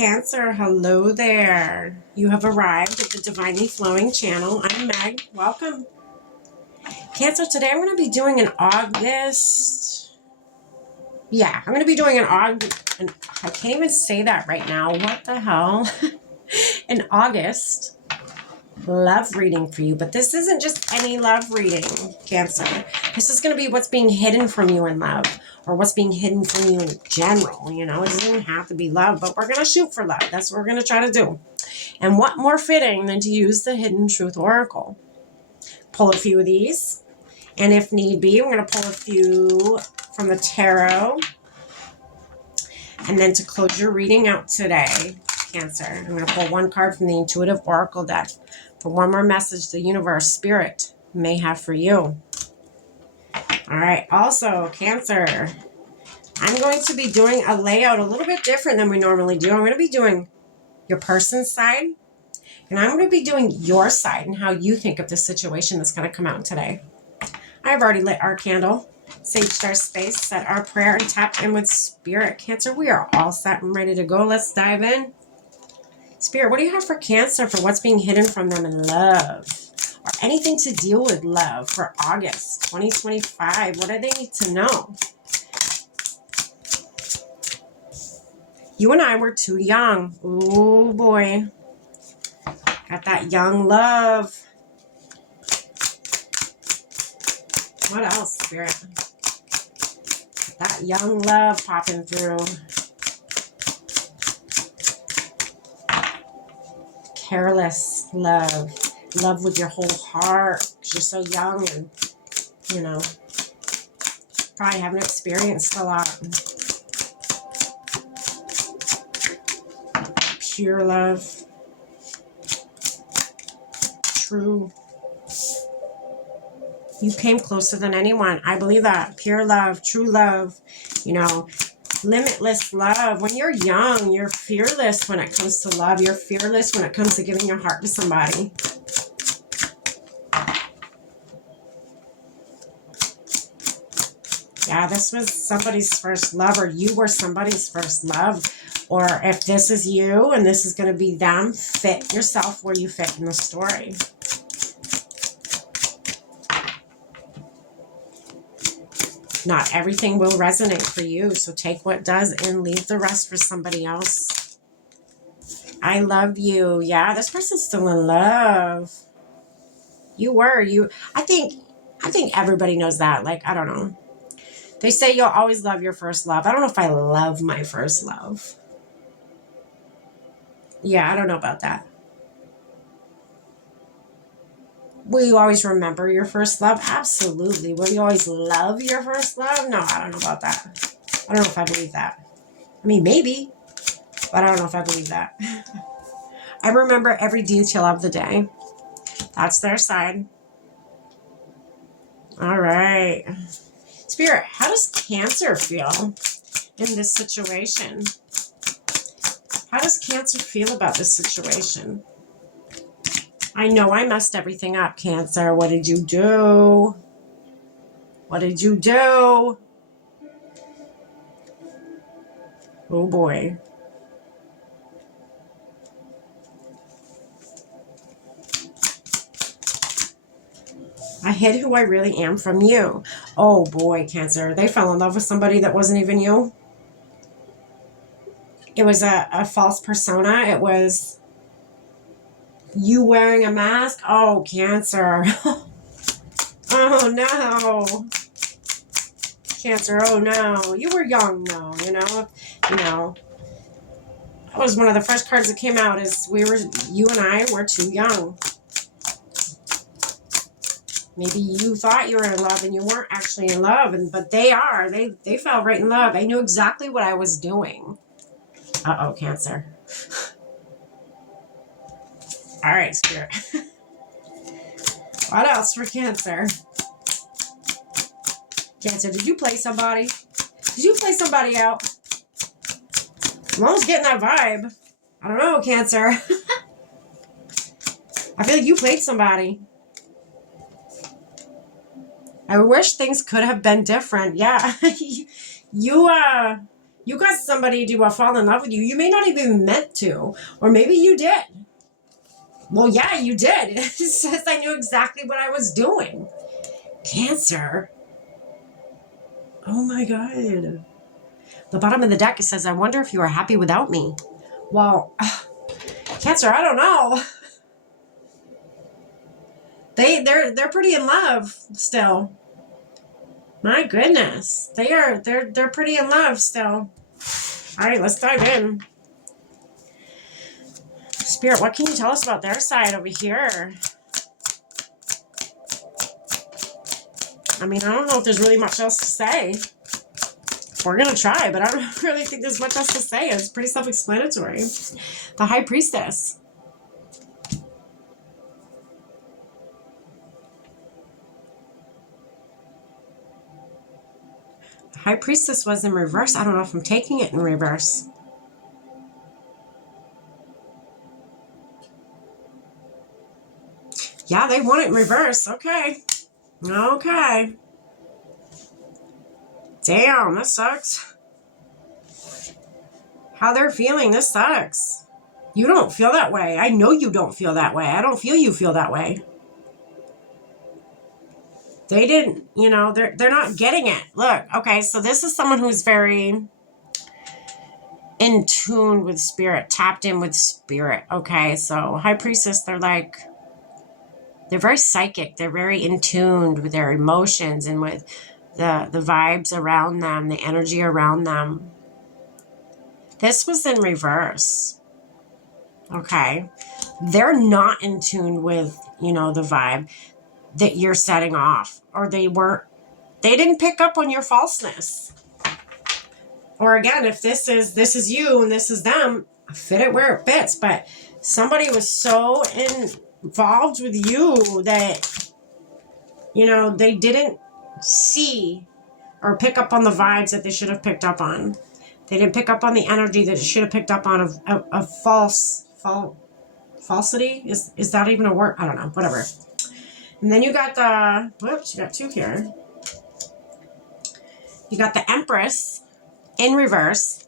Cancer, hello there. You have arrived at the Divinely Flowing channel. I'm Meg. Welcome. Cancer, today I'm going to be doing an August. Yeah, I'm going to be doing I can't even say that right now. What the hell? An August love reading for you. But this isn't just any love reading, Cancer. This is going to be what's being hidden from you in love, or what's being hidden from you in general. You know, it doesn't have to be love, but we're going to shoot for love. That's what we're going to try to do. And what more fitting than to use the Hidden Truth Oracle? Pull a few of these. And if need be, we're going to pull a few from the tarot. And then to close your reading out today, Cancer, I'm going to pull one card from the Intuitive Oracle deck for one more message the universe, spirit, may have for you. All right. Also, Cancer, I'm going to be doing a layout a little bit different than we normally do. I'm going to be doing your person's side, and I'm going to be doing your side and how you think of the situation that's going to come out today. I've already lit our candle, saged our space, said our prayer, and tapped in with Spirit. Cancer, we are all set and ready to go. Let's dive in. Spirit, what do you have for Cancer for what's being hidden from them in love? Or anything to deal with love for August 2025? What do they need to know? You and I were too young. Oh boy. Got that young love. What else, Spirit? Got that young love popping through. Careless love. Love with your whole heart. Because you're so young and, you know, probably haven't experienced a lot. Pure love. True. You came closer than anyone. I believe that. Pure love, true love, you know, limitless love. When you're young, you're fearless when it comes to love. You're fearless when it comes to giving your heart to somebody. Yeah, this was somebody's first love, or you were somebody's first love. Or if this is you and this is going to be them, fit yourself where you fit in the story. Not everything will resonate for you, so take what does and leave the rest for somebody else. I love you. Yeah, this person's still in love. You were. I think everybody knows that. Like, I don't know. They say you'll always love your first love. I don't know if I love my first love. Yeah, I don't know about that. Will you always remember your first love? Absolutely. Will you always love your first love? No, I don't know about that. I don't know if I believe that. I mean, maybe, but I don't know if I believe that. I remember every detail of the day. That's their side. All right. Spirit, how does Cancer feel in this situation? How does Cancer feel about this situation? I know I messed everything up, Cancer. What did you do? What did you do? Oh boy. I hid who I really am from you. Oh boy, Cancer. They fell in love with somebody that wasn't even you. It was a false persona. It was you wearing a mask. Oh, Cancer. Oh no. Cancer, oh no. You were young though, you know. That was one of the first cards that came out, is you and I were too young. Maybe you thought you were in love and you weren't actually in love, but they are. They fell right in love. I knew exactly what I was doing. Uh-oh, Cancer. All right, Spirit. What else for Cancer? Cancer, did you play somebody? Did you play somebody out? I'm almost getting that vibe. I don't know, Cancer. I feel like you played somebody. I wish things could have been different. Yeah. You You got somebody to fall in love with you. You may not even meant to, or maybe you did. Well, yeah, you did. It says I knew exactly what I was doing. Cancer. Oh my God. The bottom of the deck, it says, I wonder if you are happy without me. Well, Cancer, I don't know. They're pretty in love still. My goodness. They're pretty in love still. All right, let's dive in. Spirit, what can you tell us about their side over here? I mean, I don't know if there's really much else to say. We're going to try, but I don't really think there's much else to say. It's pretty self-explanatory. The High Priestess. The High Priestess was in reverse. I don't know if I'm taking it in reverse. Yeah, they want it in reverse. Okay. Okay. Damn, that sucks. How they're feeling, this sucks. You don't feel that way. I know you don't feel that way. I don't feel you feel that way. They didn't, they're not getting it. Look, okay, so this is someone who's very in tune with spirit, tapped in with spirit. Okay, so High Priestess, they're very psychic. They're very in tune with their emotions and with the vibes around them, the energy around them. This was in reverse. Okay. They're not in tune with, the vibe that you're setting off, or they didn't pick up on your falseness. Or again, if this is you and this is them, fit it where it fits. But somebody was so involved with you that, they didn't see or pick up on the vibes that they should have picked up on. They didn't pick up on the energy that they should have picked up on of falsity. Is that even a word? I don't know. Whatever. And then you got you got two here. You got the Empress in reverse.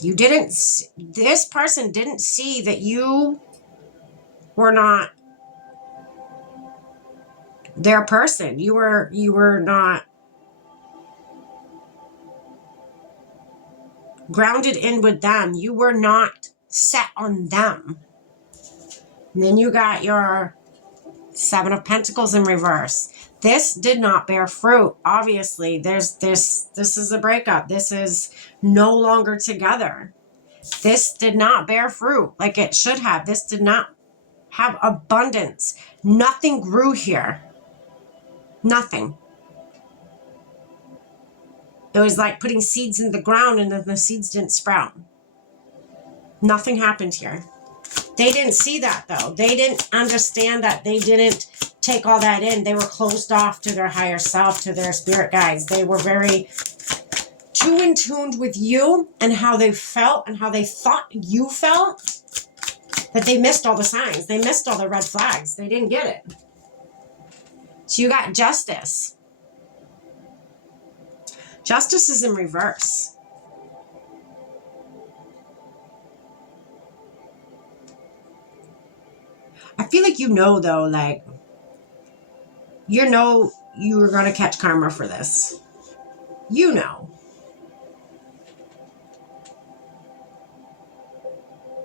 This person didn't see that you were not their person. You were not grounded in with them. You were not set on them. And then you got your Seven of Pentacles in reverse. This did not bear fruit. Obviously, this is a breakup. This is no longer together. This did not bear fruit like it should have. This did not have abundance. Nothing grew here. Nothing. It was like putting seeds in the ground and then the seeds didn't sprout. Nothing happened here. They didn't see that, though. They didn't understand that. They didn't take all that in. They were closed off to their higher self, to their spirit guides. They were very too in tune with you and how they felt and how they thought you felt that they missed all the signs. They missed all the red flags. They didn't get it. So you got Justice. Justice is in reverse. I feel like though, like, you were going to catch karma for this.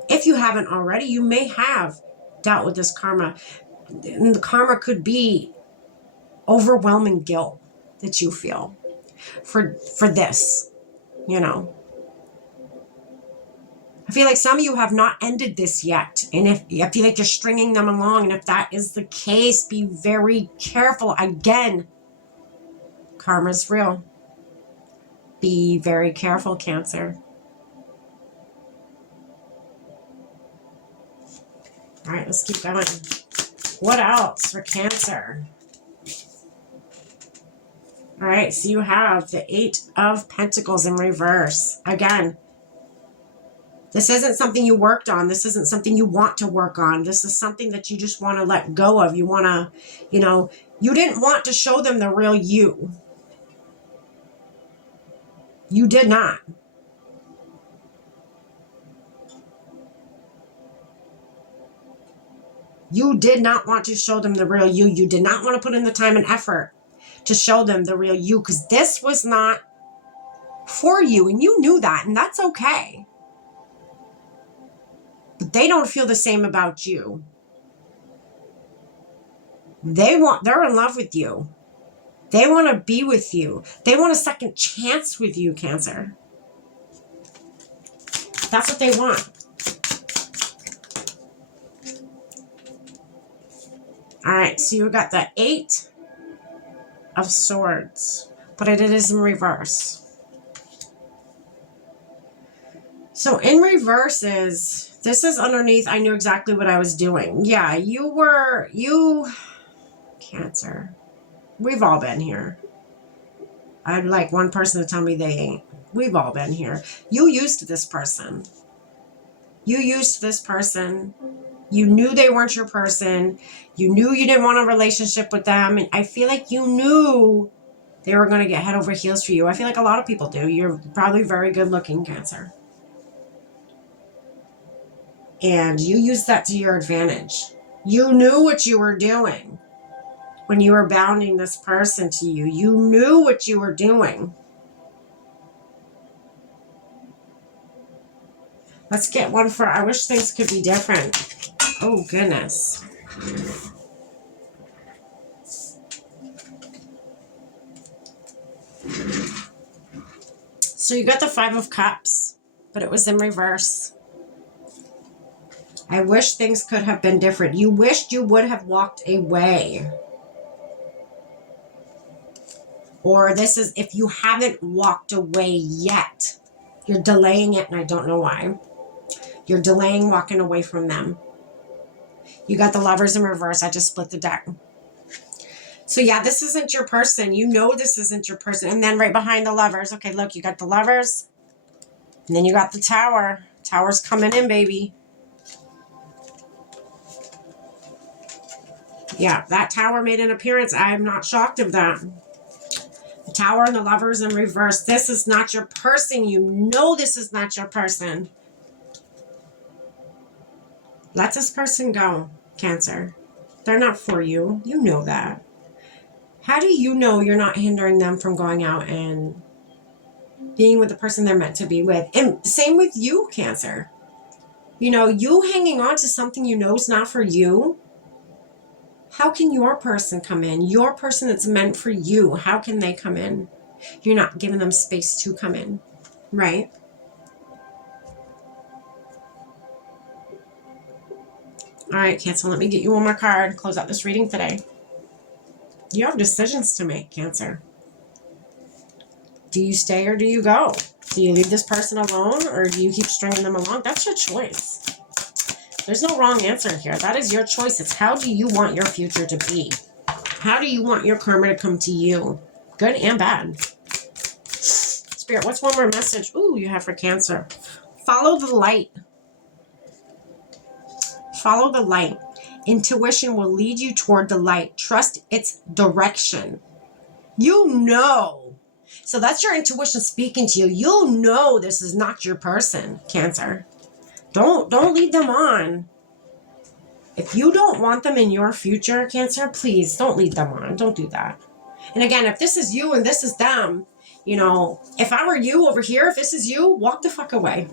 If you haven't already, you may have dealt with this karma. And the karma could be overwhelming guilt that you feel for this, I feel like some of you have not ended this yet. And I feel like you're stringing them along. And if that is the case, be very careful. Again, karma's real. Be very careful, Cancer. All right, let's keep going. What else for Cancer? All right, so you have the Eight of Pentacles in reverse. Again, this isn't something you worked on. This isn't something you want to work on. This is something that you just want to let go of. You want to, You didn't want to show them the real you. You did not. You did not want to show them the real you. You did not want to put in the time and effort to show them the real you, because this was not for you, and you knew that, and that's okay. But they don't feel the same about you. They're in love with you. They want to be with you. They want a second chance with you, Cancer. That's what they want. All right, so you got the 8 of Swords, but it is in reverse. So in reverse this is underneath, I knew exactly what I was doing. Yeah, you, Cancer. We've all been here. I'd like one person to tell me they ain't. We've all been here. You used this person. You used this person. You knew they weren't your person. You knew you didn't want a relationship with them. And I feel like you knew they were going to get head over heels for you. I feel like a lot of people do. You're probably very good looking, Cancer. And you used that to your advantage. You knew what you were doing when you were bounding this person to you. You knew what you were doing. Let's get one for I wish things could be different. Oh, goodness. So you got the 5 of Cups, but it was in reverse. I wish things could have been different. You wished you would have walked away. Or this is if you haven't walked away yet. You're delaying it, and I don't know why. You're delaying walking away from them. You got the Lovers in reverse. I just split the deck. So yeah, this isn't your person. You know this isn't your person. And then right behind the Lovers. Okay, look, you got the Lovers. And then you got the Tower. Tower's coming in, baby. Yeah, that Tower made an appearance. I'm not shocked of that. The Tower and the Lovers in reverse. This is not your person. You know this is not your person. Let this person go, Cancer. They're not for you. You know that. How do you know you're not hindering them from going out and being with the person they're meant to be with? And same with you, Cancer. You know, you hanging on to something you know is not for you. How can your person come in? Your person that's meant for you, how can they come in? You're not giving them space to come in, right? All right, Cancer, let me get you one more card. Close out this reading today. You have decisions to make, Cancer. Do you stay or do you go? Do you leave this person alone or do you keep stringing them along? That's your choice. There's no wrong answer here. That is your choice. It's how do you want your future to be? How do you want your karma to come to you? Good and bad. Spirit, what's one more message? Ooh, you have for Cancer. Follow the light. Follow the light. Intuition will lead you toward the light. Trust its direction. You know. So that's your intuition speaking to you. You'll know this is not your person, Cancer. Don't lead them on. If you don't want them in your future, Cancer, please don't lead them on. Don't do that. And again, if this is you and this is them, you know, if I were you over here, if this is you, walk the fuck away.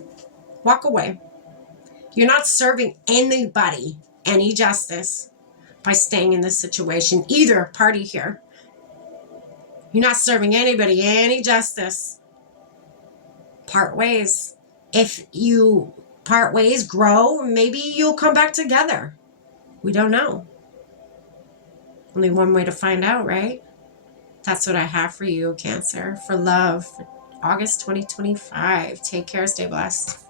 Walk away. You're not serving anybody any justice by staying in this situation. Either party here. You're not serving anybody any justice. Part ways. If you part ways, grow, maybe you'll come back together. We don't know. Only one way to find out, right? That's what I have for you, Cancer, for love, for August 2025. Take care. Stay blessed.